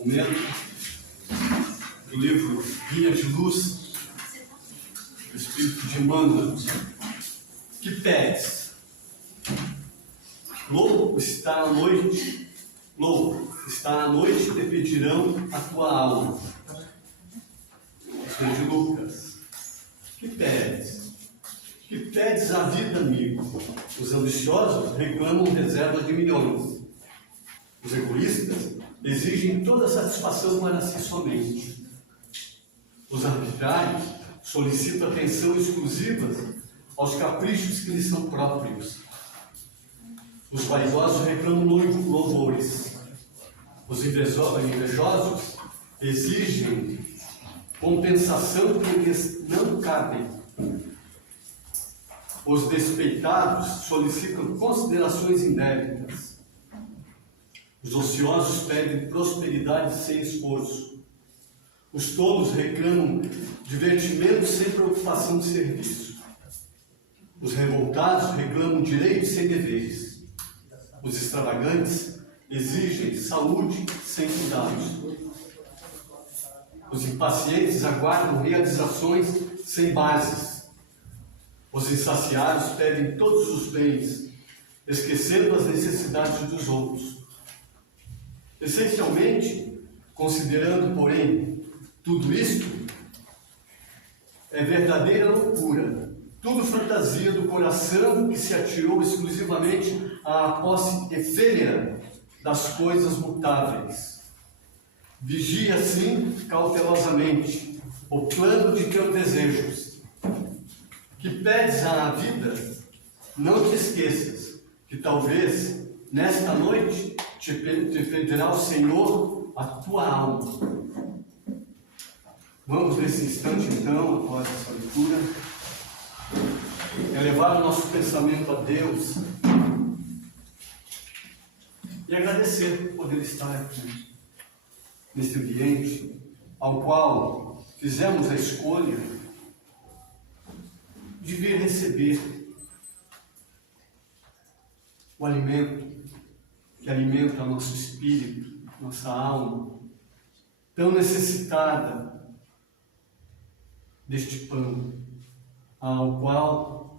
momento do livro Guia de Luz, do Espírito de Emmanuel. Que pedes? Louco está a noite, te pedirão a tua alma. Isso é de Lucas. Que pedes? Que pedes a vida, amigo? Os ambiciosos reclamam reserva de milhões. Os egoístas exigem toda satisfação para si somente. Os arbitrários solicitam atenção exclusiva aos caprichos que lhes são próprios. Os vaidosos reclamam louvores. Os invejosos exigem compensação que lhes não cabe. Os despeitados solicitam considerações indébitas. Os ociosos pedem prosperidade sem esforço. Os tolos reclamam divertimento sem preocupação de serviço. Os revoltados reclamam direitos sem deveres. Os extravagantes exigem saúde sem cuidados. Os impacientes aguardam realizações sem bases. Os insaciados pedem todos os bens, esquecendo as necessidades dos outros. Essencialmente, considerando, porém, tudo isto, é verdadeira loucura, tudo fantasia do coração que se atirou exclusivamente à posse efêmera das coisas mutáveis. Vigia, assim, cautelosamente, o plano de teus desejos. Que pedes à vida, não te esqueças que talvez, nesta noite, te pedirá o Senhor a tua alma. Vamos nesse instante, então, após essa leitura, elevar o nosso pensamento a Deus e agradecer por poder estar aqui, nesse ambiente ao qual fizemos a escolha de vir receber o alimento que alimenta nosso espírito, nossa alma, tão necessitada deste pão, ao qual,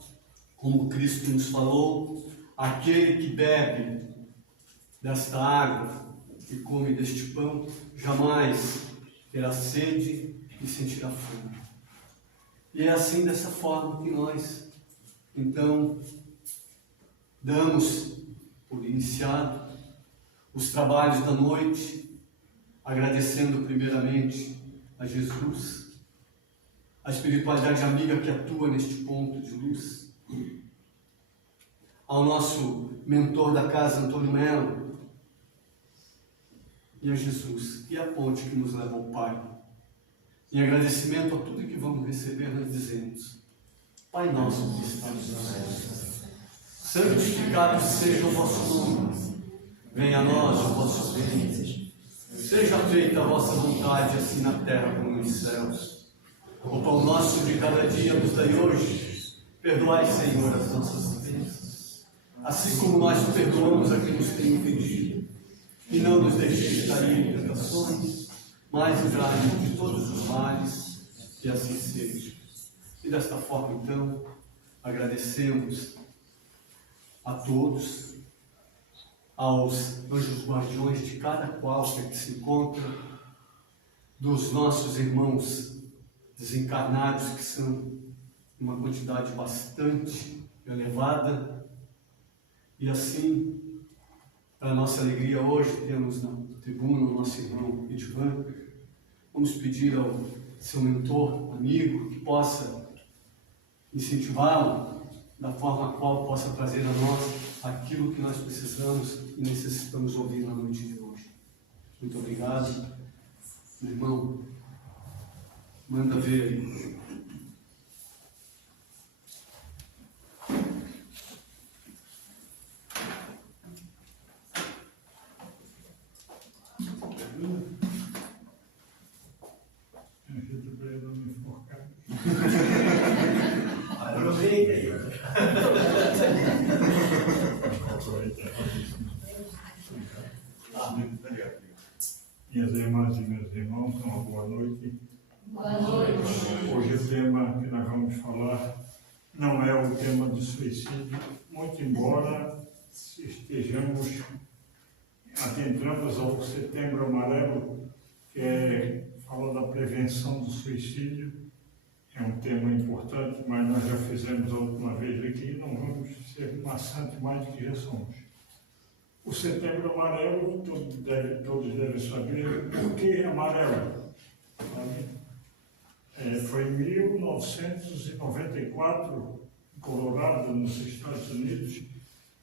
como Cristo nos falou, aquele que bebe desta água e come deste pão, jamais terá sede e sentirá fome. E é assim, dessa forma, que nós, então, damos por iniciado os trabalhos da noite, agradecendo primeiramente a Jesus, a espiritualidade amiga que atua neste ponto de luz, ao nosso mentor da casa, Antônio Melo, e a Jesus, que é a ponte que nos leva ao Pai. Em agradecimento a tudo que vamos receber, nós dizemos: Pai nosso que estás nos céus, santificado seja o vosso nome. Venha a nós o vosso reino. Seja feita a vossa vontade, assim na terra como nos céus. O pão nosso de cada dia nos dai hoje. Perdoai, Senhor, as nossas ofensas, assim como nós perdoamos a quem nos tem ofendido. E não nos deixeis cair em tentações, mas livrai-nos de todos os males, e assim seja. E desta forma, então, agradecemos a todos, aos anjos guardiões de cada qual que se encontra, dos nossos irmãos desencarnados, que são uma quantidade bastante elevada, e assim, para nossa alegria, hoje temos na tribuna o nosso irmão Edvan. Vamos pedir ao seu mentor, amigo, que possa incentivá-lo da forma a qual possa trazer a nós aquilo que nós precisamos e necessitamos ouvir na noite de hoje. Muito obrigado. Meu irmão, manda ver. Aproveita aí. minhas irmãs e meus irmãos, uma boa noite. Boa noite. Hoje o tema que nós vamos falar não é o tema do suicídio, muito embora estejamos adentramos ao Setembro Amarelo, que fala da prevenção do suicídio. É um tema importante, mas nós já fizemos a última vez aqui, não vamos ser maçante mais do que já somos. O Setembro Amarelo, todos devem saber por que amarelo. Foi em 1994, em Colorado, nos Estados Unidos,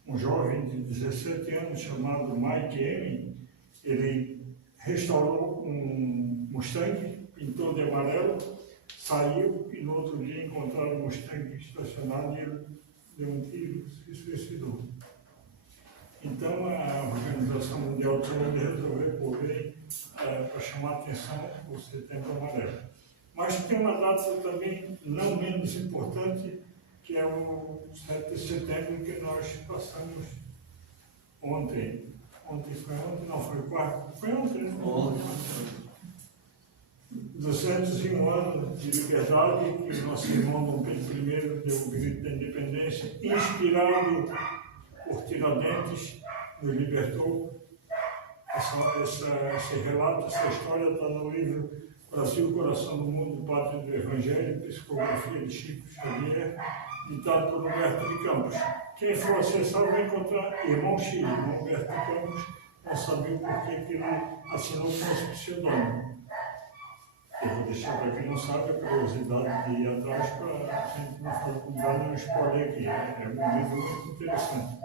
um jovem de 17 anos chamado Mike Emmy, ele restaurou um Mustang, pintou de amarelo, saiu e no outro dia encontraram o Mustang estacionado e ele deu um tiro e se suicidou. Então a Organização Mundial de Saúde resolveu por lei para chamar a atenção o Setembro Amarelo. Mas tem uma data também não menos importante, que é o 7 de setembro, que nós passamos ontem. Ontem foi ontem? Não, foi quarta. Foi ontem, né? Ontem. 201 anos de liberdade, que o nosso irmão Dom Pedro I deu o grito da independência, inspirado por Tiradentes, nos libertou. Esse relato, essa história está no livro Brasil, Coração do Mundo, Pátria do Evangelho, Psicografia de Chico Xavier, ditado por Humberto de Campos. Quem for acessar vai encontrar Irmão X, Humberto de Campos, não sabia o porquê que ele assinou com esse pseudônimo. Eu vou deixar para quem não sabe a curiosidade de ir atrás para a gente não falar com dar um spoiler aqui. É um livro muito interessante.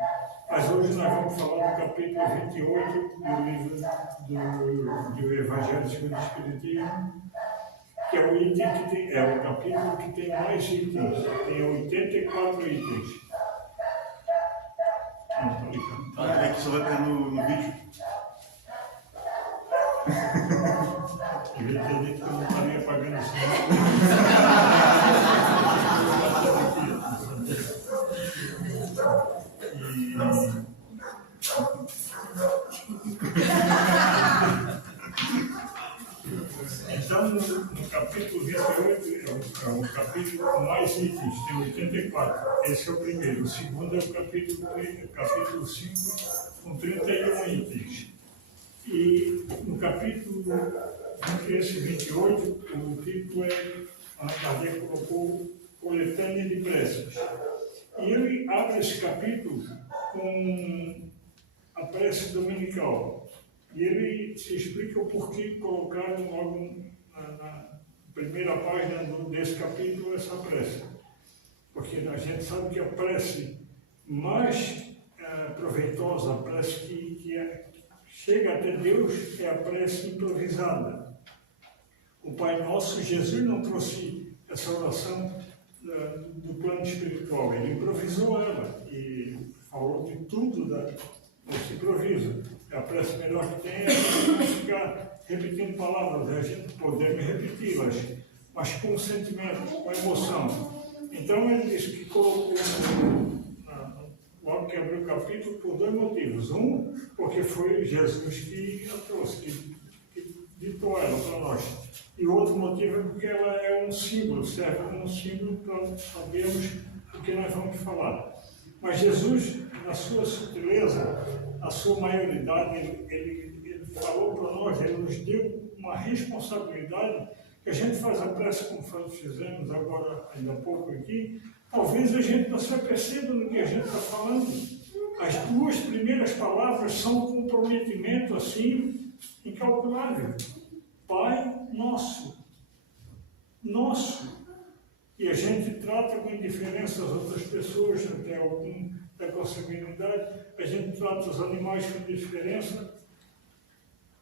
Mas hoje nós vamos falar do capítulo 28 do livro do Evangelho segundo o Espiritismo, que é o item que tem, é o capítulo que tem mais itens, tem 84 itens. Não, estou brincando. É que só vai ter no vídeo. Devia ter dito que eu não estaria pagando assim. Então, no capítulo 28, é o capítulo com mais itens, tem 84. Esse é o primeiro. O segundo é o capítulo 5, com 31 itens. E no capítulo, esse 28, o título é, Allan Kardec colocou Coletânea de Preces. E ele abre esse capítulo com a prece dominical. E ele se explica o porquê colocaram logo na primeira página desse capítulo essa prece. Porque a gente sabe que a prece mais proveitosa, a prece que chega até Deus, é a prece improvisada. O Pai Nosso, Jesus não trouxe essa oração do plano espiritual, ele improvisou ela e falou de tudo desse improviso. A prece melhor que tem é não ficar repetindo palavras, a gente poder repeti-las, mas com sentimento, com emoção. Então ele disse que colocou, logo que abriu o capítulo, por dois motivos. Um, porque foi Jesus que a trouxe, que ditou ela para nós. E o outro motivo é porque ela é um símbolo, serve como um símbolo para sabermos o que nós vamos falar. Mas Jesus, na sua sutileza, a sua maioridade, ele falou para nós, ele nos deu uma responsabilidade, que a gente faz a prece como fizemos agora, ainda há pouco aqui, talvez a gente não se aperceba do que a gente está falando. As duas primeiras palavras são um comprometimento assim, incalculável. Pai Nosso. Nosso. E a gente trata com indiferença as outras pessoas, até algum da consanguinidade, a gente trata os animais com indiferença,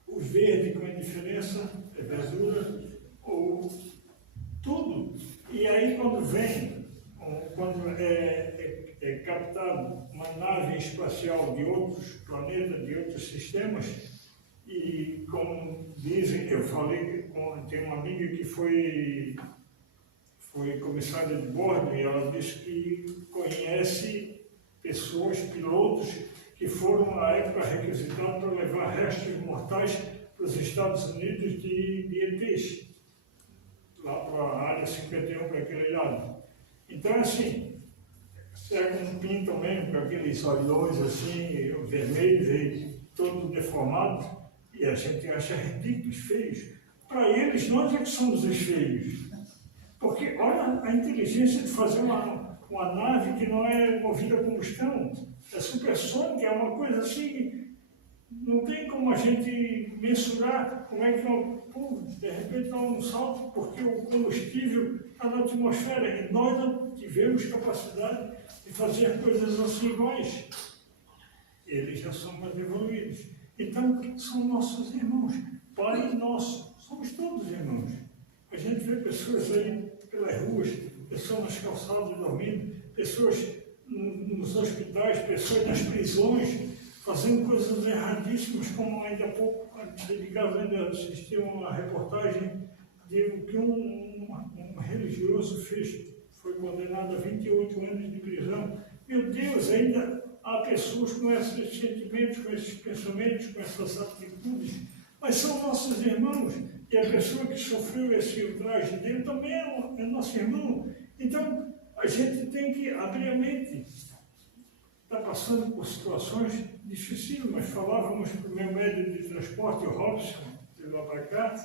o verde com indiferença, a verdura, ou tudo. E aí quando é captado uma nave espacial de outros planetas, de outros sistemas, e como dizem, eu falei, tem uma amiga que foi comissária de bordo e ela disse que conhece pessoas, pilotos, que foram na época requisitados para levar restos mortais os Estados Unidos de ETs, lá para a área 51, para aquele lado. Então, assim, serve um pinto mesmo, com aqueles olhões assim, vermelhos e todos deformados, e a gente acha ridículos, feios. Para eles, nós é que somos os feios. Porque olha a inteligência de fazer uma nave que não é movida a combustão, é supersônica, é uma coisa assim, não tem como a gente mensurar como é que de repente dá um salto, porque o combustível está na atmosfera e nós não tivemos capacidade de fazer coisas assim iguais. Eles já são mais evoluídos. Então, são nossos irmãos, Pai nosso, somos todos irmãos. A gente vê pessoas aí pelas ruas, pessoas nas calçadas dormindo, pessoas nos hospitais, pessoas nas prisões, fazendo coisas erradíssimas, como ainda há pouco, dedicado ainda assisti uma reportagem de que um religioso fez, foi condenado a 28 anos de prisão. Meu Deus, ainda há pessoas com esses sentimentos, com esses pensamentos, com essas atitudes, mas são nossos irmãos, e a pessoa que sofreu esse ultraje dele também é nosso irmão. Então, a gente tem que abrir a mente. Está passando por situações difíceis, mas falávamos para o meu médico de transporte, o Robson, de lá para cá,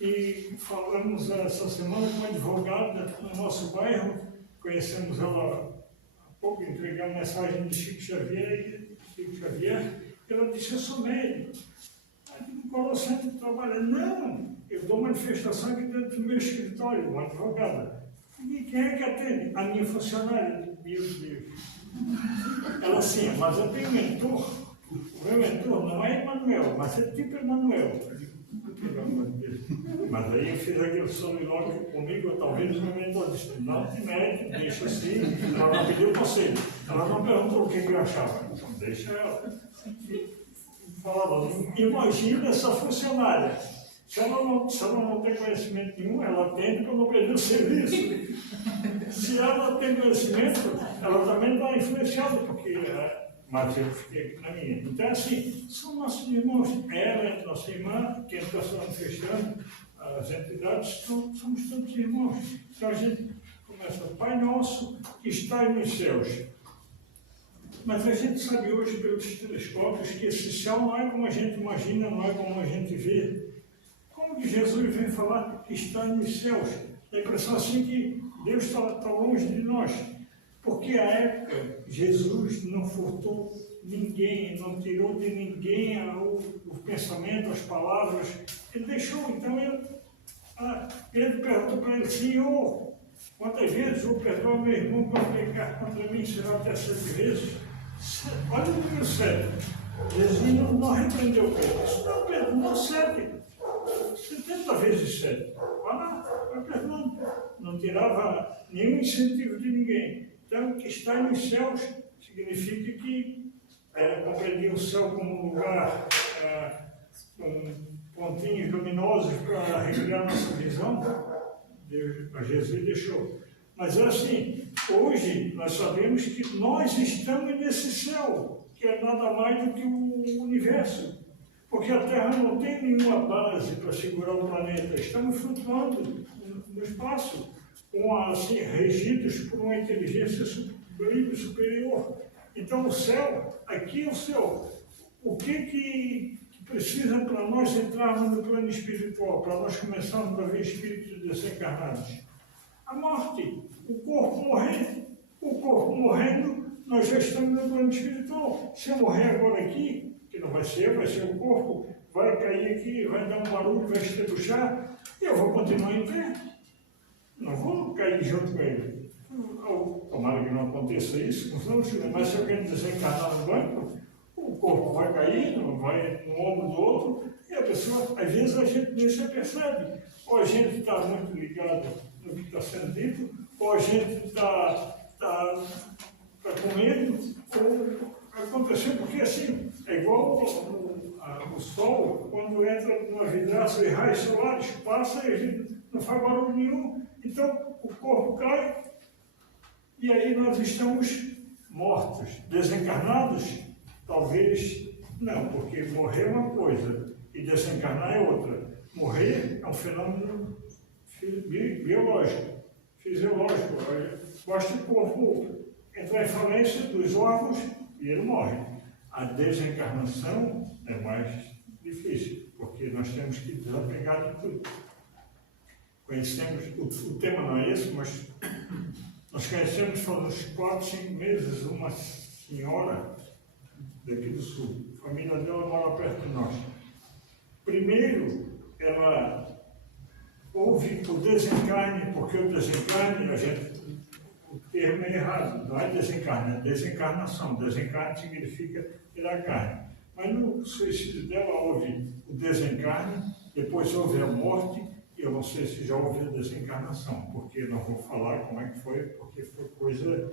e falamos essa semana com uma advogada no nosso bairro, conhecemos ela há pouco, entreguei a mensagem de Chico Xavier, e ela disse: eu sou médico. No qual eu sempre trabalho. Não, eu dou manifestação aqui dentro do meu escritório, uma advogada. E quem é que atende? A minha funcionária. Meu Deus. Ela assim, mas eu tenho um mentor. O meu mentor não é Emanuel, mas é tipo Emanuel. Mas aí eu fiz aquele solilóquio comigo, talvez o meu mentor disse: não te mete, deixa assim. Ela não pediu conselho. Ela não perguntou o que eu achava. Então deixa ela. Falava, imagina essa funcionária. Se ela não tem conhecimento nenhum, ela atende para não perder o serviço. Se ela tem conhecimento, ela também está influenciada, porque mas eu fiquei na minha. Então, assim, são nossos irmãos. Ela é nossa irmã, quem está se manifestando, as entidades, somos todos irmãos. Então, a gente começa: Pai nosso que está nos céus. Mas a gente sabe hoje, pelos telescópios, que esse céu não é como a gente imagina, não é como a gente vê. Como que Jesus vem falar que está nos céus? Dá a impressão assim que Deus está longe de nós. Porque à época, Jesus não furtou ninguém, não tirou de ninguém o pensamento, as palavras. Ele deixou. Então, Pedro perguntou para ele: Senhor, quantas vezes eu perdoo meu irmão para pecar contra mim? Será até 7 vezes? Olha o número 7. Jesus não repreendeu Pedro. Isso não, Pedro, não 7. 70 vezes 7. Vai lá, vai perdoando. Não tirava nenhum incentivo de ninguém. Então, que está nos céus significa que compreendia o céu como um lugar com pontinhos luminosos para recriar nossa visão. Jesus deixou. Mas é assim, hoje nós sabemos que nós estamos nesse céu, que é nada mais do que o universo. Porque a Terra não tem nenhuma base para segurar o planeta. Estamos flutuando no espaço, assim, regidos por uma inteligência superior. Então o céu, aqui é o céu. O que precisa para nós entrarmos no plano espiritual, para nós começarmos a ver espíritos desencarnados? A morte, o corpo morrer. O corpo morrendo, nós já estamos no plano espiritual. Se eu morrer agora aqui, que não vai ser o corpo, vai cair aqui, vai dar um barulho, vai estrebuchar, e eu vou continuar em pé. Não vou cair junto com ele. Tomara que não aconteça isso, mas se alguém desencarnar no banco, o corpo vai cair, vai no ombro do outro, e a pessoa, às vezes a gente nem se percebe. Ou a gente está muito ligado no que está sendo dito, ou a gente está com medo, ou aconteceu, porque assim, é igual o sol, quando entra numa vidraça e raios solares, passa e a gente não faz barulho nenhum. Então, o corpo cai, e aí nós estamos mortos. Desencarnados? Talvez não, porque morrer é uma coisa, e e desencarnar é outra. Morrer é um fenômeno biológico, fisiológico. Basta o corpo entrar em falência dos órgãos e ele morre. A desencarnação é mais difícil, porque nós temos que desapegar de tudo. Conhecemos, o tema não é esse, mas nós conhecemos faz uns 4, 5 meses uma senhora daqui do sul. A família dela mora perto de nós. Primeiro, ela houve o desencarne, porque o desencarne, o termo é errado, não é desencarne, é desencarnação. Desencarne significa tirar carne. Mas no suicídio dela houve o desencarne, depois houve a morte, e eu não sei se já houve a desencarnação, porque não vou falar como é que foi, porque foi coisa,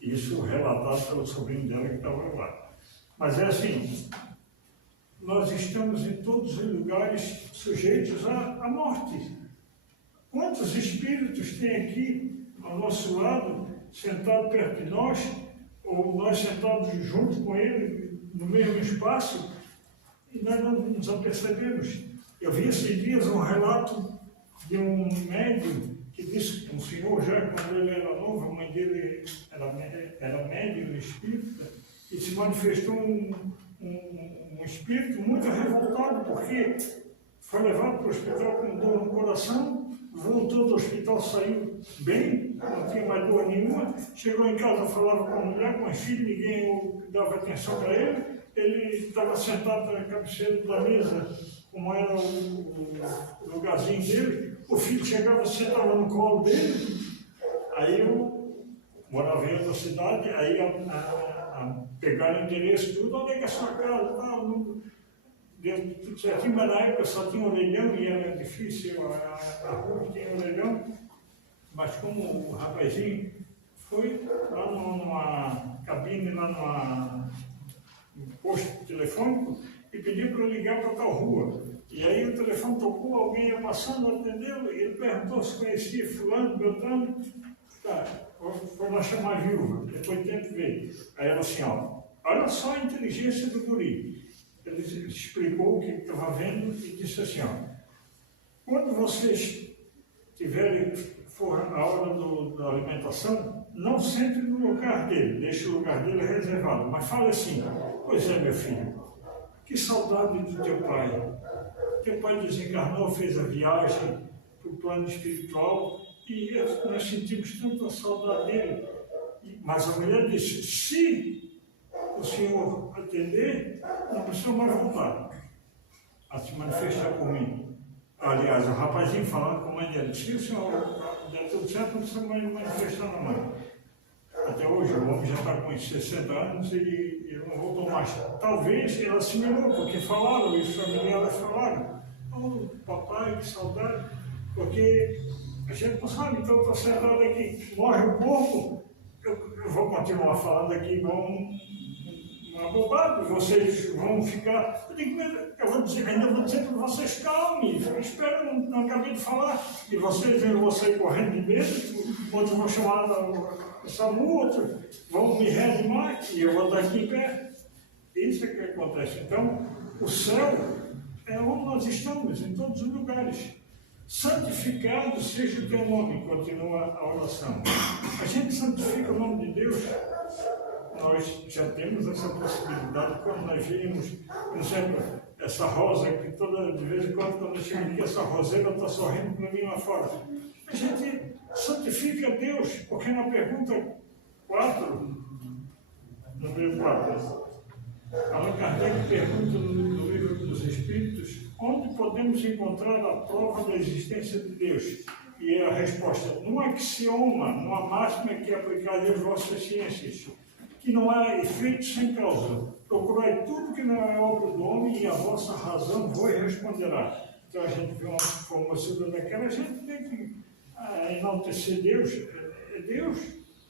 isso relatado pelo sobrinho dela que estava lá. Mas é assim, nós estamos em todos os lugares sujeitos à morte. Quantos espíritos tem aqui ao nosso lado, sentado perto de nós, ou nós sentados junto com ele, no mesmo espaço, e nós não nos apercebemos. Eu vi esses dias um relato de um médium que disse que um senhor já, quando ele era novo, a mãe dele era médium espírita, e se manifestou um espírito muito revoltado, porque foi levado para o hospital com dor no coração, voltou do hospital, saiu bem, não tinha mais dor nenhuma, chegou em casa, falava com a mulher, com os filhos, ninguém dava atenção para ele, ele estava sentado na cabeceira da mesa, como era o lugarzinho dele, o filho chegava, sentava no colo dele, aí eu morava em outra cidade, aí pegaram endereço, tudo, onde é que é a sua casa? Deu tudo certinho, mas na época só tinha orelhão e era difícil, a rua tinha orelhão, mas como o rapazinho foi lá numa cabine, lá no posto telefônico, e pediu para eu ligar para tal rua. E aí o telefone tocou, alguém ia passando, atendeu, e ele perguntou se conhecia fulano, beltrano. Tá, foi lá chamar a viúva, depois de tempo veio. Aí ela assim, olha só a inteligência do guri. Ele explicou o que estava vendo e disse assim, quando vocês for a hora da alimentação, não sente no lugar dele, deixe o lugar dele reservado, mas fale assim, pois é, meu filho, que saudade do teu pai. Teu pai desencarnou, fez a viagem para o plano espiritual e nós sentimos tanta saudade dele. Mas a mulher disse, se o senhor atender, não precisa mais voltar a se manifestar por mim. Aliás, o rapazinho falando com a mãe dele, se o senhor der tudo certo, não precisa mais manifestar na mãe. Até hoje, o homem já está com 60 anos e ele não voltou mais. Talvez ele assimilou, porque falaram, e os familiares falaram. Papai, que saudade, porque a gente não sabe, então eu estou sentado aqui, morre o corpo, eu vou continuar falando aqui, uma bobagem, vocês vão ficar. Eu vou dizer, ainda vou dizer para vocês, calme, espera, não acabei de falar, e vocês vão sair correndo de medo, outros vão chamar o SAMU, outros vão me reanimar, e eu vou estar aqui em pé. Isso é que acontece. Então, o céu é onde nós estamos, em todos os lugares. Santificado seja o teu nome, continua a oração. A gente santifica o nome de Deus. Nós já temos essa possibilidade quando nós vimos, por exemplo, essa rosa que de vez em quando eu chego aqui, essa roseira está sorrindo para mim lá fora. A gente santifica Deus, porque na pergunta 4, número 4, Allan Kardec pergunta no livro dos Espíritos, onde podemos encontrar a prova da existência de Deus? E é a resposta, num axioma, numa máxima que é aplicada às vossas ciências, que não há efeito sem causa. Procurai tudo que não é obra do homem e a vossa razão vos responderá. Então a gente vê uma formação daquela, a gente tem que enaltecer Deus. É Deus,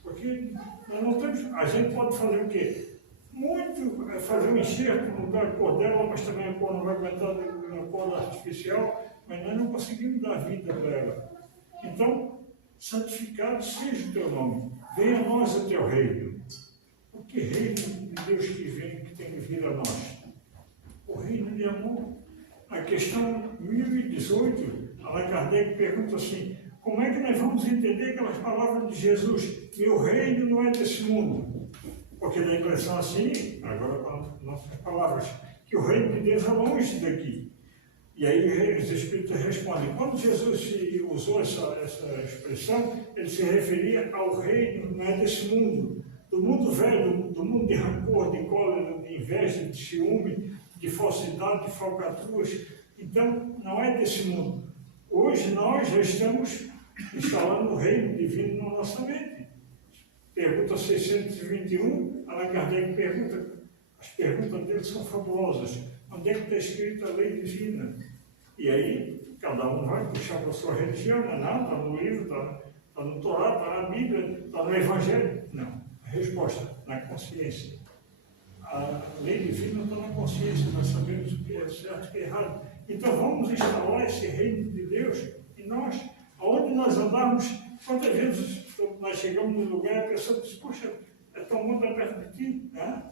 porque nós não temos. A gente pode fazer o quê? Muito, fazer um enxerto, mudar a cor dela, mas também a cor não vai aguentar a cor artificial, mas nós não conseguimos dar vida para ela. Então, santificado seja o teu nome, venha a nós o teu reino. O que reino de Deus que vem, que tem que vir a nós? O reino de amor. Na questão 1018, Allan Kardec pergunta assim, como é que nós vamos entender aquelas palavras de Jesus? Meu reino não é desse mundo. Porque dá a impressão assim, agora com as nossas palavras, que o reino de Deus é longe daqui. E aí os Espíritos respondem, quando Jesus usou essa expressão, ele se referia ao reino não é desse mundo, do mundo velho, do mundo de rancor, de cólera, de inveja, de ciúme, de falsidade, de falcatruas. Então, não é desse mundo. Hoje nós já estamos instalando o reino divino na nossa mente. Pergunta 621, Allan Kardec pergunta, as perguntas dele são fabulosas. Onde é que está escrita a lei divina? E aí, cada um vai puxar para a sua religião, não é nada, está no livro, está no Torá, está na Bíblia, está no Evangelho. Não. A resposta, na consciência. A lei divina está na consciência, nós sabemos o que é certo e o que é errado. Então vamos instalar esse reino de Deus em nós. Aonde nós andarmos, quantas vezes nós chegamos num lugar e a pessoa diz, poxa, é tão bom estar perto de ti, né?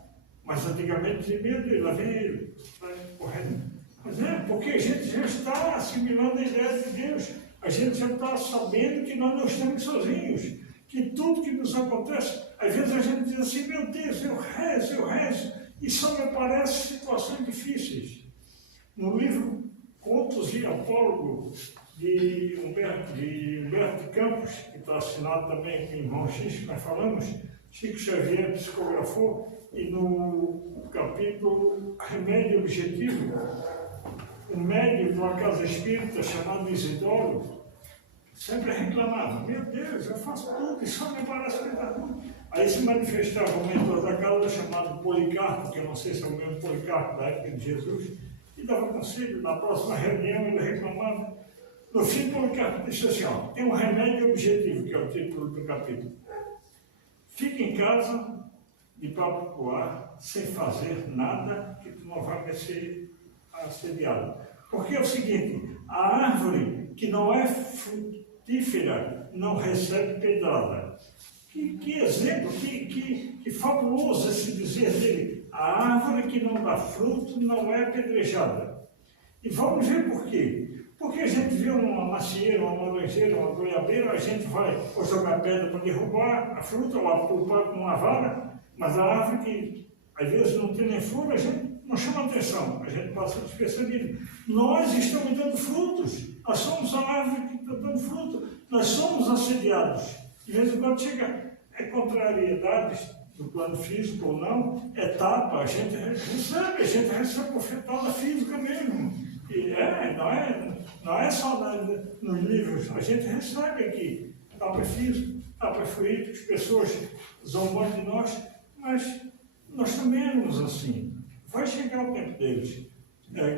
Mas antigamente tinha medo e lá vem ele, vai correndo. Mas é, porque a gente já está assimilando a ideia de Deus. A gente já está sabendo que nós não estamos sozinhos. Que tudo que nos acontece, às vezes a gente diz assim, meu Deus, eu rezo, e só me aparecem situações difíceis. No livro Contos e Apólogo, de Humberto de Campos, que está assinado também com o irmão X, que nós falamos, Chico Xavier psicografou, e no capítulo Remédio Objetivo, um médium de uma casa espírita chamado Isidoro, sempre reclamava, meu Deus, eu faço tudo e só me parece que está tudo. Aí se manifestava um mentor da casa chamado Policarpo, que eu não sei se é o mesmo Policarpo da época de Jesus, e dava conselho. Na próxima reunião ele reclamava. No fim, Policarpo disse assim, ó, tem um remédio objetivo, que é o título do capítulo. Fica em casa, de papo pro ar, sem fazer nada, que tu não vai ser assediado. Porque é o seguinte, a árvore que não é frutífera não recebe pedrada. Que exemplo, que fabuloso esse dizer dele. A árvore que não dá fruto não é apedrejada. E vamos ver por quê. Porque a gente vê uma macieira, uma laranjeira, uma goiabeira, a gente vai ou jogar pedra para derrubar a fruta ou apulpar com uma vara, mas a árvore que às vezes não tem nem flor, a gente não chama atenção, a gente passa despercebido. Nós estamos dando frutos, nós somos a árvore que está dando fruto, nós somos assediados. De vez em quando chega contrariedades no plano físico ou não, etapa, a gente recebe bofetada física mesmo. E não é só nos livros, a gente recebe aqui etapa física, etapa fluídica, as pessoas zombam de nós, mas nós também éramos assim. Vai chegar o tempo deles.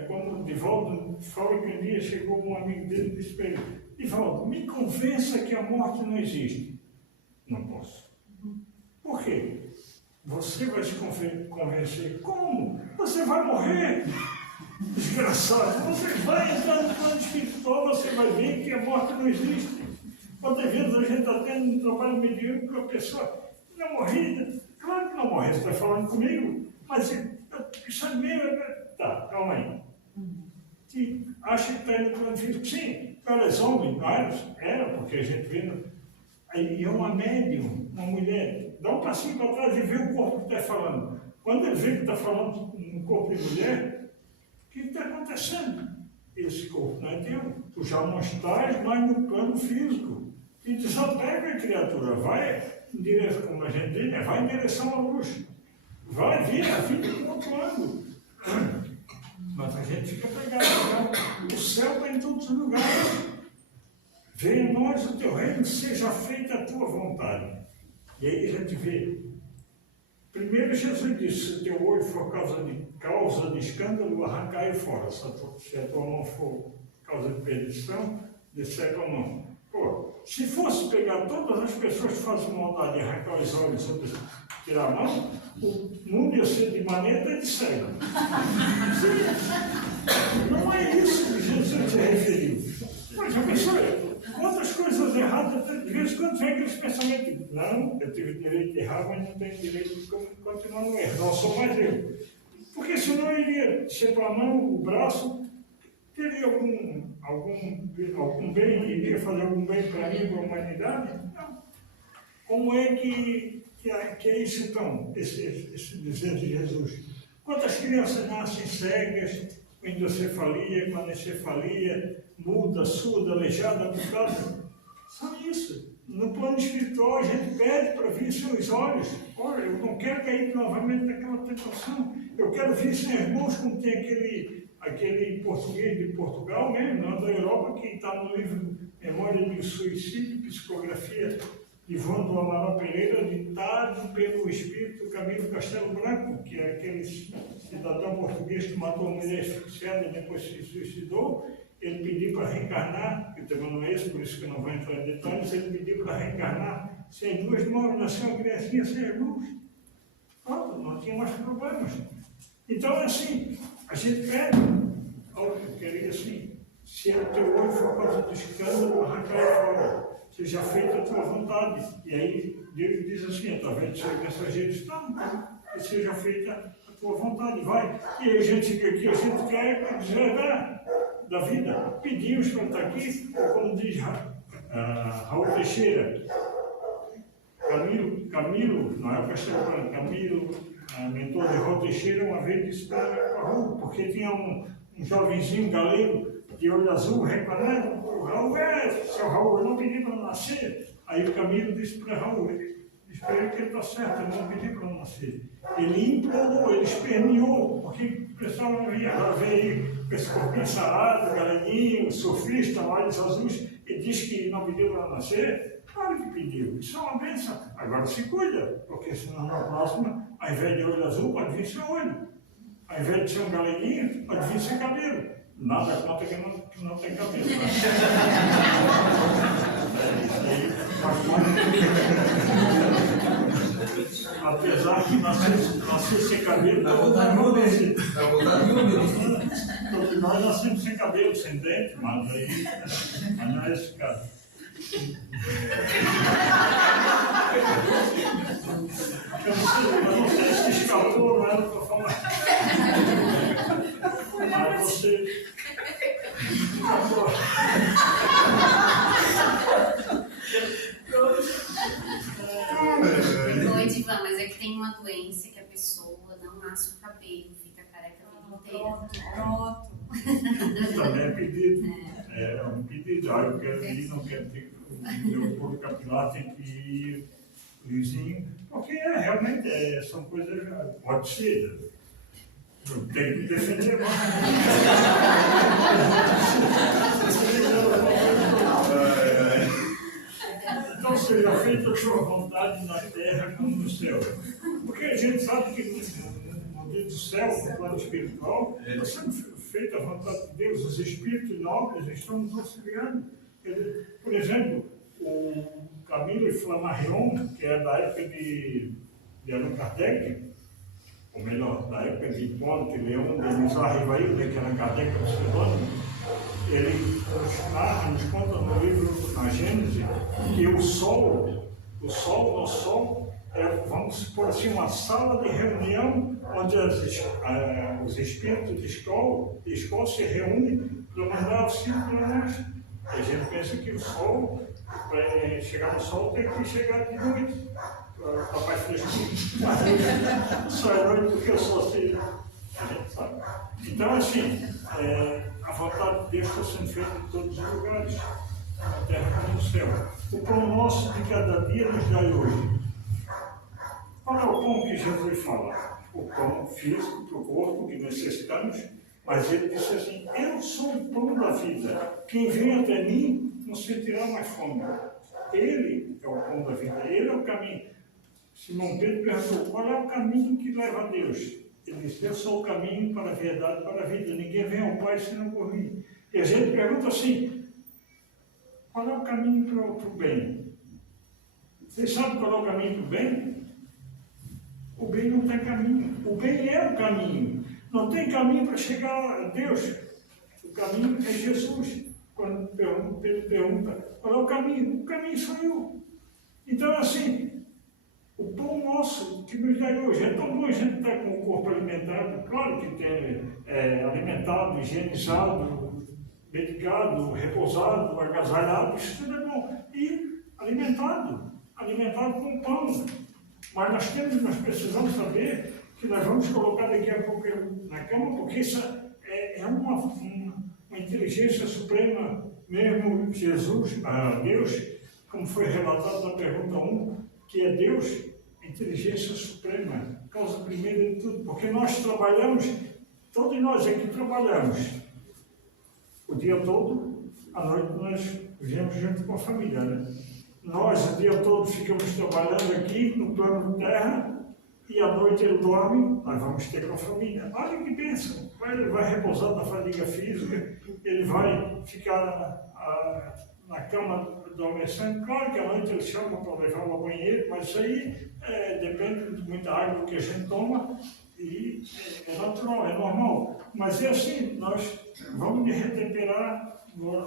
Quando o Divaldo fala que um dia chegou um amigo dele e disse para ele, Divaldo, me convença que a morte não existe. Não posso. Por quê? Você vai se convencer. Como? Você vai morrer. Desgraçado. Você vai entrar no plano espiritual, você vai ver que a morte não existe. Quantas vezes a gente está tendo um trabalho medíocre com a pessoa não morrida? Claro que não morre, você está falando comigo. Mas isso é meio... Tá, calma aí. Que acha que está indo no plano físico? Sim, tu eras homem, não eras? Era, porque a gente vê... Aí é uma médium, uma mulher, dá um passinho para trás e vê o corpo que está falando. Quando ele vê que está falando no corpo de mulher, o que está acontecendo? Esse corpo não é teu. Tu já não estás mais no plano físico. E desapega a criatura, vai em direção, como a gente diz, vai em direção à luz. Vai vir a vida flutuando. Mas a gente fica pegado. O céu está em todos os lugares. Venha a nós o teu reino, seja feita a tua vontade. E aí a gente vê. Primeiro Jesus disse, se o teu olho for causa de escândalo, arrancai fora. Se a tua mão for causa de perdição, desseca a mão. Pô, se fosse pegar todas as pessoas que fazem maldade e arrancar os olhos ou tirar a mão, o mundo ia ser de maneta e de cego. Não é isso que Jesus se referiu. Mas já pensou, quantas coisas erradas, de vez em quando vem aqueles pensamentos, não, eu tive direito de errar, mas não tenho direito de continuar no erro, não sou mais eu. Porque senão ele ia separar a mão, o braço, teria algum bem, iria fazer algum bem para mim, para a humanidade? Não. Como é que é isso então, esse dizer de Jesus? Quantas crianças nascem cegas, com endocefalia, com anencefalia, muda, surda, aleijada, amputada? Só isso. No plano espiritual, a gente pede para vir sem os olhos. Olha, eu não quero cair novamente naquela tentação. Eu quero vir sem as mãos, como tem aquele português de Portugal mesmo, não da Europa, que está no livro Memória de Suicídio, Psicografia, Ivone do Amaral Pereira, ditado pelo espírito Camilo Castelo Branco, que é aquele cidadão português que matou uma mulher asfixiada e depois se suicidou. Ele pediu para reencarnar, que o tema não é esse, por isso que eu não vou entrar em detalhes, ele pediu para reencarnar sem duas mãos, nasceu uma criancinha sem as mãos. Pronto, não tinha mais problemas. Então é assim, a gente pede, eu queria assim, se o teu olho for causa do escândalo, arrancar fora. Seja feita a tua vontade. E aí Deus diz assim, através dos seus mensageiros, que seja feita a tua vontade, vai. E aí a gente fica aqui, a gente quer deserdar da vida. Pedimos para estar aqui, ou como diz Raul Teixeira, Camilo, não é o Castelo Branco, Camilo, mentor de Raul Teixeira, uma vez disse para Raul, porque tinha um jovenzinho galego de olho azul, reclamando, o Raul, seu Raul, eu não pedi para nascer. Aí o Camilo disse para Raul, disse para ele que ele está certo, eu não pedi para nascer. Ele implorou, ele esperneou, porque o pessoal não via. Agora veio com esse corpinho sarado, galeguinho, surfista, olhos azuis, e diz que não pediu para nascer. Claro que pediu, isso é uma bênção. Agora se cuida, porque senão na próxima, ao invés de olho azul, pode vir seu olho. Ao invés de ser um galeguinho, pode vir seu cabelo. Nada contra que não tem cabelo. Apesar de nascer sem cabelo, todos nós nascemos sem cabelo, sem dente, mas não é esse caso. Eu não sei se escapou, não era para falar. Mas você escapou. Oi, Divan, mas é que tem uma doença que a pessoa não nasce o cabelo, fica careca a vida inteira. Pronto. Também é pedido. É um pedido. Ah, eu quero ir, não quero ter. O meu couro capilar tem que ir lisinho. Porque realmente são coisas. Pode ser. Eu tenho que defender mais. Então seja feita a sua vontade na terra como no céu. Porque a gente sabe que no dia do céu, no plano espiritual, está sendo feita a vontade de Deus. Os espíritos nobres estão nos auxiliando. Por exemplo, o Camilo Flammarion, que é da época de Allan Kardec, ou melhor, da época de Hipólito, Leão, Denis Rivail, que era Kardec pseudônimo, ele nos conta no livro, na Gênese, que o Sol, nosso Sol, vamos supor assim, uma sala de reunião onde os espíritos de escola se reúnem para mandar auxílio para nós. A gente pensa que o Sol, para chegar no Sol, tem que chegar de noite. Papai fresquinho. Só é noite porque eu sou assim. A gente sabe. Então, assim, a vontade de Deus está sendo feita em todos os lugares, na terra como no céu. O pão nosso de cada dia nos dai hoje. Qual é o pão que Jesus fala? O pão físico para o corpo que necessitamos, mas ele disse assim: eu sou o pão da vida. Quem vem até mim não sentirá mais fome. Ele é o pão da vida, ele é o caminho. Simão Pedro perguntou: qual é o caminho que leva a Deus? Ele disse: eu sou o caminho para a verdade, para a vida. Ninguém vem ao Pai senão por mim. E a gente pergunta assim: qual é o caminho para o bem? Vocês sabem qual é o caminho para o bem? O bem não tem caminho. O bem é o caminho. Não tem caminho para chegar a Deus. O caminho é Jesus. Quando Pedro pergunta: qual é o caminho? O caminho sou eu. Então, assim, O pão nosso que nos dá hoje. É tão bom a gente estar com o corpo alimentado, claro que tem alimentado, higienizado, medicado, repousado, agasalhado, isso tudo é bom. E alimentado com pão. Mas nós precisamos saber que nós vamos colocar daqui a pouco na cama, porque isso é uma inteligência suprema mesmo. Jesus, Deus, como foi relatado na pergunta 1, que é Deus, inteligência suprema, causa primeira de tudo, porque nós trabalhamos, todos nós aqui trabalhamos o dia todo, à noite nós vivemos junto com a família, né? Nós o dia todo ficamos trabalhando aqui no plano de terra e à noite ele dorme, nós vamos ter com a família. Olha que bênção! Ele vai repousar da fadiga física, ele vai ficar na cama adormecendo. Claro que à noite ele chama para levar ao banheiro, mas isso aí depende de muita água que a gente toma e é natural, é normal. Mas é assim, nós vamos retemperar.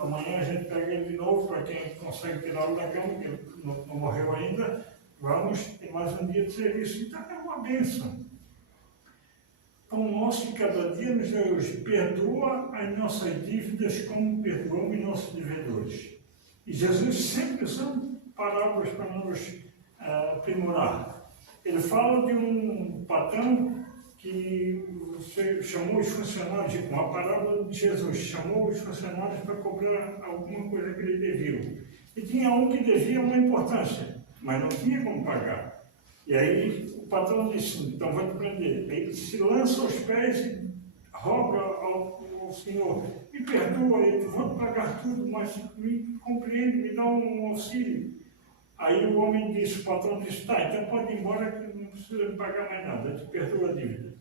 Amanhã a gente pega ele de novo, para quem consegue tirá-lo da cama, que ele não morreu ainda. Vamos ter mais um dia de serviço. Então é uma bênção. Pão nosso de cada dia nos dá hoje. Perdoa as nossas dívidas como perdoamos nossos devedores. E Jesus sempre usando parábolas para nos aprimorar. Ele fala de um patrão que chamou os funcionários, com a parábola de Jesus, chamou os funcionários para cobrar alguma coisa que ele devia. E tinha um que devia uma importância, mas não tinha como pagar. E aí o patrão disse, então vou te prender. Aí ele se lança aos pés e roga ao Senhor, me perdoa, eu vou te pagar tudo, mas me compreende, me dá um auxílio. Aí o homem disse, o patrão disse, tá, então pode ir embora que não precisa me pagar mais nada, eu te perdoo a dívida.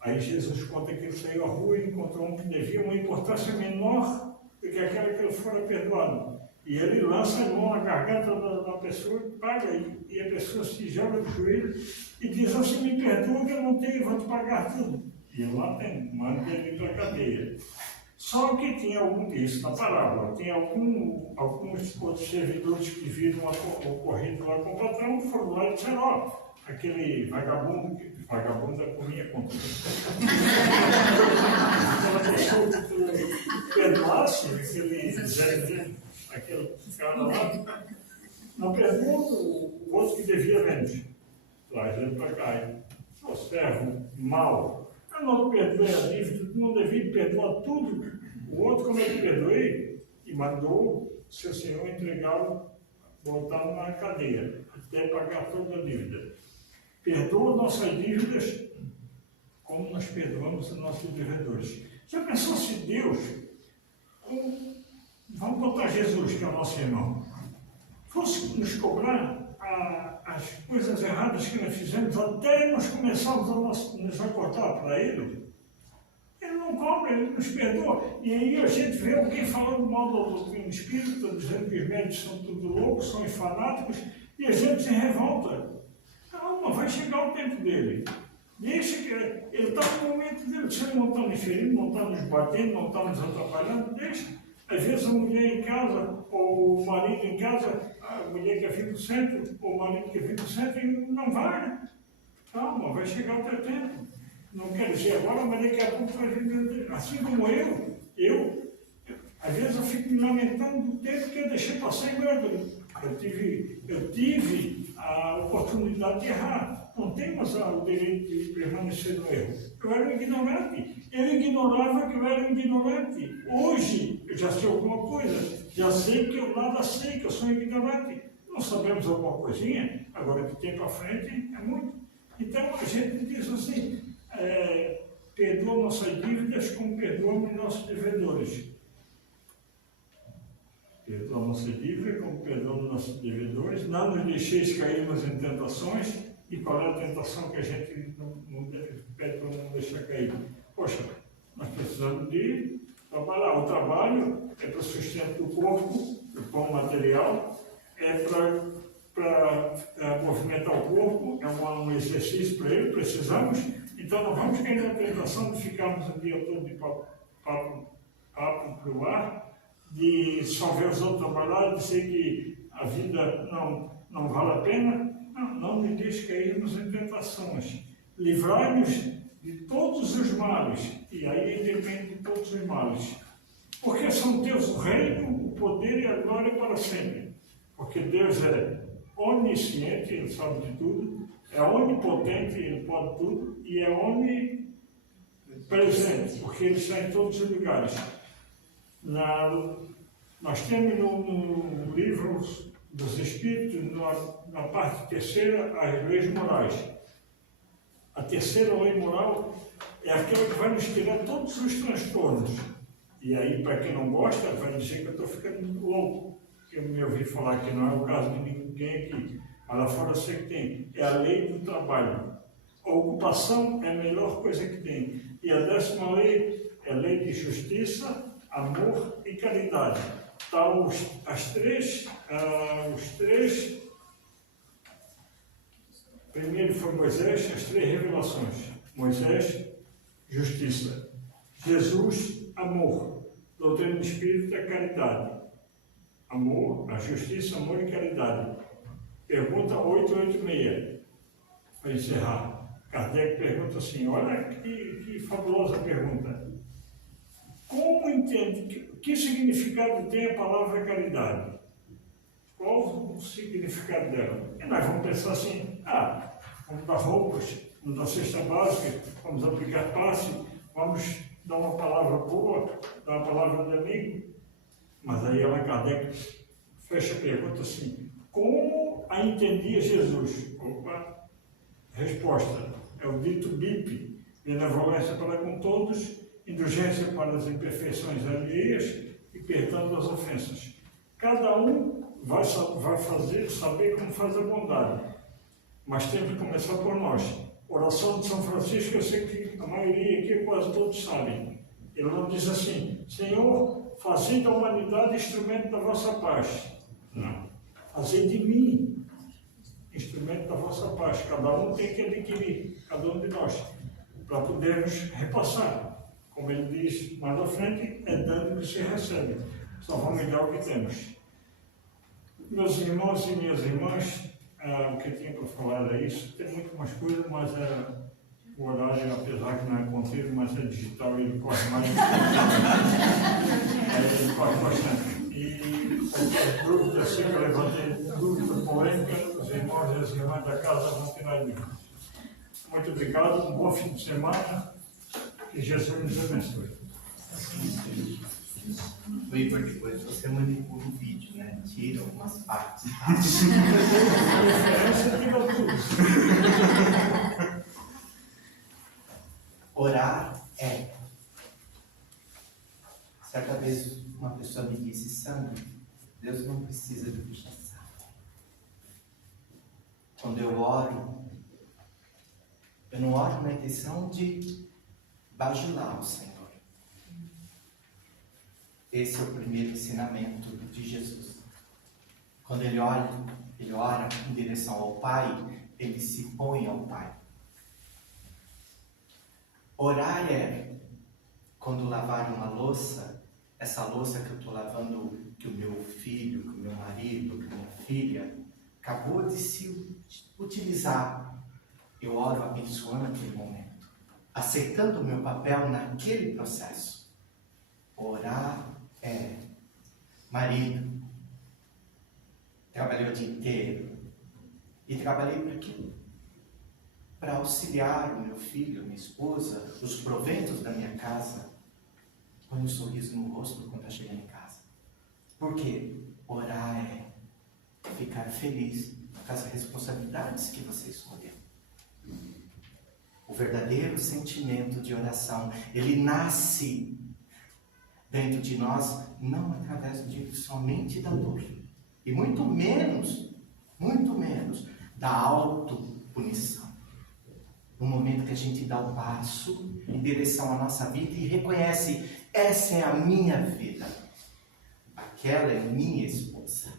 Aí Jesus conta que ele saiu à rua e encontrou um que devia uma importância menor do que aquela que ele fora perdoado. E ele lança a mão na garganta da pessoa e paga, e a pessoa se joga de joelho e diz assim, me perdoa que eu não tenho, vou te pagar tudo. E ele lá tem, manda ele para a cadeia. Só que tinha algum, isso na parábola, tinha alguns outros servidores que viram ocorrido lá com o patrão, foram lá e disseram, ó, aquele vagabundo comia com tudo. Aquela pessoa que perdoasse, aquele cara lá, não perdoa o outro que devia menos. Traz ele para cá, o servo mau. Eu não perdoei a dívida, não devia perdoar tudo. O outro, como eu perdoei, e mandou seu senhor entregá-lo, botá-lo na cadeia, até pagar toda a dívida. Perdoa nossas dívidas, como nós perdoamos os nossos devedores. Já pensou se Deus, vamos botar Jesus, que é o nosso irmão, fosse nos cobrar as coisas erradas que nós fizemos até nós começarmos a nos acordar para Ele? Ele não cobra, Ele nos perdoa. E aí a gente vê alguém falando mal da doutrina espírita, dizendo que os médicos são tudo loucos, são fanáticos, e a gente se revolta. Calma, vai chegar o tempo dele. Deixa que ele está no momento dele. Se ele não está nos ferindo, não está nos batendo, não está nos atrapalhando, deixa. Às vezes a mulher em casa, ou o marido em casa, a mulher quer vir para o centro, ou o marido quer vir para o centro, e não vai. Calma, vai chegar o teu tempo. Não quero dizer agora, mas daqui a pouco vai vir. Assim como eu, às vezes eu fico me lamentando do tempo que eu deixei passar em branco. Eu tive a oportunidade de errar. Não temos o direito de permanecer no erro. Eu era um ignorante. Eu ignorava que eu era um ignorante. Hoje, eu já sei alguma coisa. Já sei que eu nada sei, que eu sou um ignorante. Não sabemos alguma coisinha, agora que tem para frente é muito. Então, a gente diz assim, perdoa nossas dívidas como perdoamos nossos devedores. Perdoa nossa dívida como perdoamos nossos devedores. Não nos deixeis cairmos em tentações. E qual é a tentação que a gente não pede para não deixar cair? Poxa, nós precisamos de trabalhar. O trabalho é para o sustento do corpo, o pão material, é para movimentar o corpo, é um exercício para ele, precisamos. Então não vamos cair na tentação de ficarmos o dia todo de papo para o ar, de só ver os outros trabalhar, dizer que a vida não vale a pena. Não me deixe cairmos em tentações. Livrai-nos de todos os males. E aí depende de todos os males. Porque são teus o reino, o poder e a glória para sempre. Porque Deus é onisciente, Ele sabe de tudo. É onipotente, Ele pode tudo. E é onipresente, porque Ele está em todos os lugares. Nós temos no livro dos Espíritos, na parte terceira, as leis morais. A terceira lei moral é aquela que vai nos tirar todos os transtornos. E aí, para quem não gosta, vai dizer que eu estou ficando louco. Que eu me ouvi falar que não é o caso de ninguém aqui. Mas lá fora eu sei que tem. É a lei do trabalho. A ocupação é a melhor coisa que tem. E a 10ª lei é a lei de justiça, amor e caridade. Então, os três, primeiro foi Moisés, as 3 revelações. Moisés, justiça. Jesus, amor. Doutrina espírita, caridade. Amor, a justiça, amor e caridade. Pergunta 886, para encerrar. Kardec pergunta assim, olha que fabulosa pergunta. Como entende, que significado tem a palavra caridade? Qual o significado dela? E nós vamos pensar assim, vamos dar roupas, vamos dar cesta básica, vamos aplicar passe, vamos dar uma palavra boa, dar uma palavra de amigo. Mas aí ela, Kardec, fecha a pergunta assim, como a entendia Jesus? Opa, resposta, é o dito BIP, benevolência para com todos, indulgência para as imperfeições alheias e perdão das ofensas. Cada um vai saber como faz a bondade, mas tem que começar por nós. Oração de São Francisco, eu sei que a maioria aqui, quase todos sabem. Ele não diz assim, Senhor, fazei da humanidade instrumento da vossa paz. Não. Fazei de mim instrumento da vossa paz. Cada um tem que adquirir, cada um de nós, para podermos repassar. Como ele diz mais à frente, é dando que se recebe. Só vamos dar o que temos. Meus irmãos e minhas irmãs, o que eu tinha para falar era isso. Tem muito mais coisas, mas o horário, apesar que não é contido, mas é digital, ele corre mais. Ele corre bastante. E as dúvidas, assim que eu levantei, dúvida polêmica, os irmãos e as irmãs da casa vão tirar de mim. Muito obrigado, um bom fim de semana. Que Jesus nos abençoe. Igor, depois você manipula o vídeo, né? Tira algumas partes. Referência de tudo. Orar é. Certa vez uma pessoa me disse, Sandro, Deus não precisa de puxa-saco. Quando eu oro, eu não oro na intenção de bajular o Senhor. Esse é o primeiro ensinamento de Jesus. Quando ele ora em direção ao Pai, ele se põe ao Pai. Orar é, quando lavar uma louça, essa louça que eu estou lavando, que o meu filho, que o meu marido, que a minha filha acabou de se utilizar, eu oro abençoando aquele momento, aceitando o meu papel naquele processo. Orar é, marido, trabalhei o dia inteiro e trabalhei para quê? Para auxiliar o meu filho, a minha esposa, os proventos da minha casa. Põe um sorriso no rosto quando está chegando em casa. Por quê? Orar é ficar feliz com as responsabilidades que você escolheu. O verdadeiro sentimento de oração, ele nasce dentro de nós, não através somente da dor. E muito menos da autopunição. No momento que a gente dá o passo em direção à nossa vida e reconhece, essa é a minha vida. Aquela é minha esposa.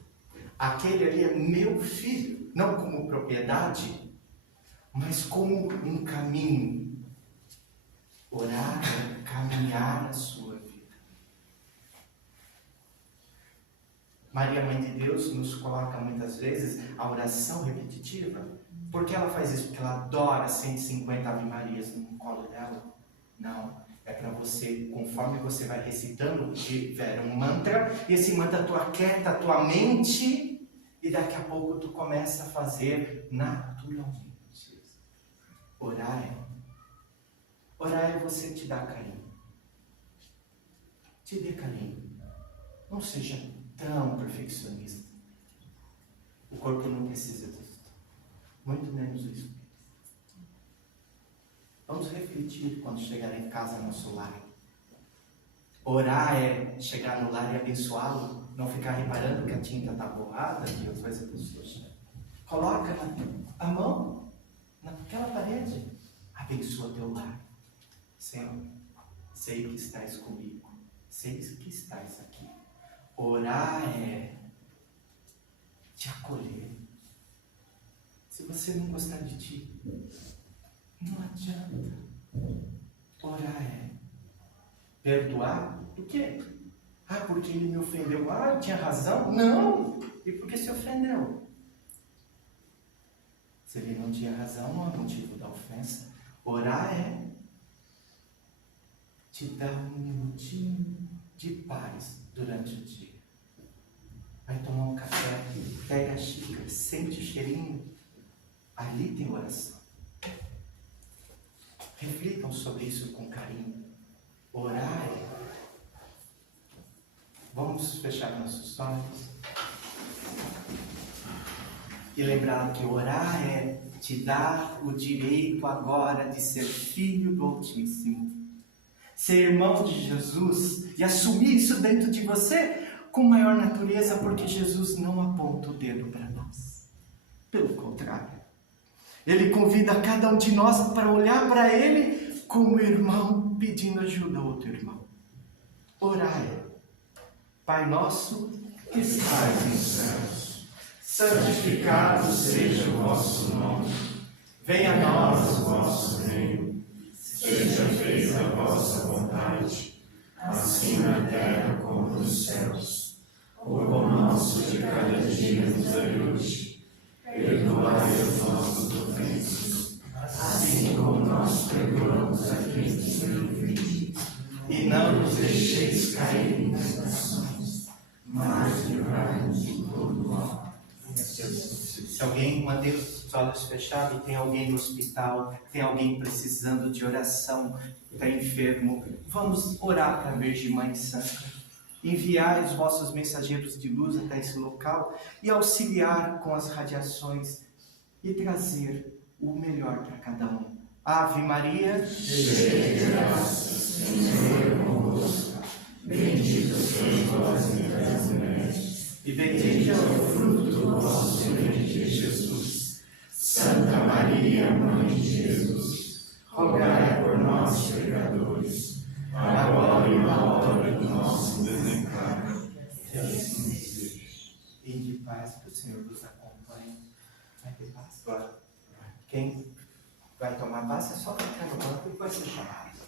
Aquele ali é meu filho. Não como propriedade, mas como um caminho. Orar é caminhar a sua vida. Maria, Mãe de Deus, nos coloca muitas vezes a oração repetitiva. Por que ela faz isso? Porque ela adora 150 Ave Marias no colo dela? Não. É para você, conforme você vai recitando, tiver um mantra, e esse mantra tu aquieta a tua mente, e daqui a pouco tu começa a fazer naturalmente. Orar é você te dar carinho. Te dê carinho. Não seja tão perfeccionista. O corpo não precisa disso. Muito menos o espírito. Vamos refletir quando chegar em casa, nosso lar. Orar é chegar no lar e abençoá-lo. Não ficar reparando que a tinta está borrada, Deus vai ser suja. Coloca a mão naquela parede. Abençoa teu lar. Senhor, sei que estás comigo. Sei que estás aqui. Orar é te acolher. Se você não gostar de ti, não adianta. Orar é perdoar. Do quê? Porque ele me ofendeu. Eu tinha razão? Não! E por que se ofendeu? Se ele não tinha razão, não é motivo da ofensa. Orar é te dar um minutinho de paz durante o dia. Vai tomar um café, pega a xícara, sente o cheirinho. Ali tem oração. Reflitam sobre isso com carinho. Orar é... Vamos fechar nossos olhos e lembrar que orar é te dar o direito agora de ser filho do Altíssimo, ser irmão de Jesus e assumir isso dentro de você com maior natureza, porque Jesus não aponta o dedo para nós. Pelo contrário, Ele convida cada um de nós para olhar para Ele como irmão, pedindo ajuda a outro irmão. Orar é: Pai nosso que estais nos céus, santificado seja o vosso nome. Venha a nós o vosso reino. Seja feita a vossa vontade, assim na terra como nos céus. O pão nosso de cada dia nos dai hoje. Perdoai as nossas ofensas, assim como nós perdoamos a quem nos tem ofendido. E não nos deixeis cair em tentações, mas livrai-nos de todo mal. Se alguém mantém os olhos fechados e tem alguém no hospital, tem alguém precisando de oração, está enfermo, vamos orar para a Virgem Mãe Santa. Enviar os vossos mensageiros de luz até esse local e auxiliar com as radiações e trazer o melhor para cada um. Ave Maria, cheia de graça, Senhor é convosco. Bendita sois vós entre as mulheres, e bendito é o fruto do vosso ventre, Jesus. Santa Maria, Mãe de Jesus, rogai por nós, pecadores, agora e na hora do nosso desencarne. E de paz, que o Senhor nos acompanhe. Vai ter paz. Quem vai tomar paz é só ficar no banco e vai ser chamado.